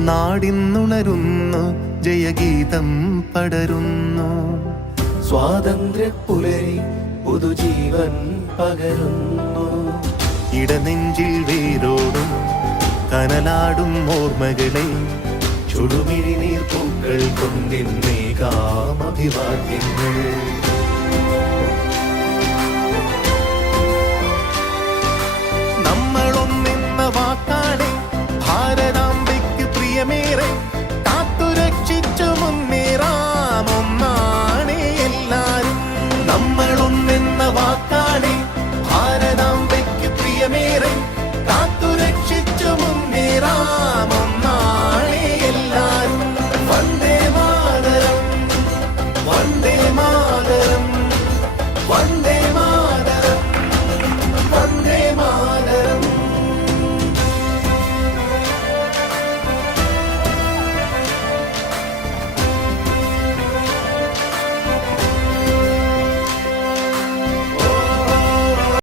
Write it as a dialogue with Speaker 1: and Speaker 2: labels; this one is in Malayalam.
Speaker 1: നാടിന്നുണരുന്നു ജയഗീതം പടരുന്നു.
Speaker 2: സ്വാതന്ത്ര്യ പുലരി പുതുജീവൻ പകരുന്നു.
Speaker 1: ഇടനെഞ്ചിൽ വേരോടും കനലാടും ഓർമ്മകളെ
Speaker 2: ചുടുമിഴി പൂക്കൾ കൊണ്ടിന്നേകാം അഭിവാദ്യങ്ങൾ നേരെ കാത്തുരക്ഷിച്ചു മുന്നേറാമൊന്നാണ് എല്ലാരും. നമ്മളൊന്നെന്ന വാക്കാണ് ഭാരതാംബയ്ക്ക് പ്രിയമേറെ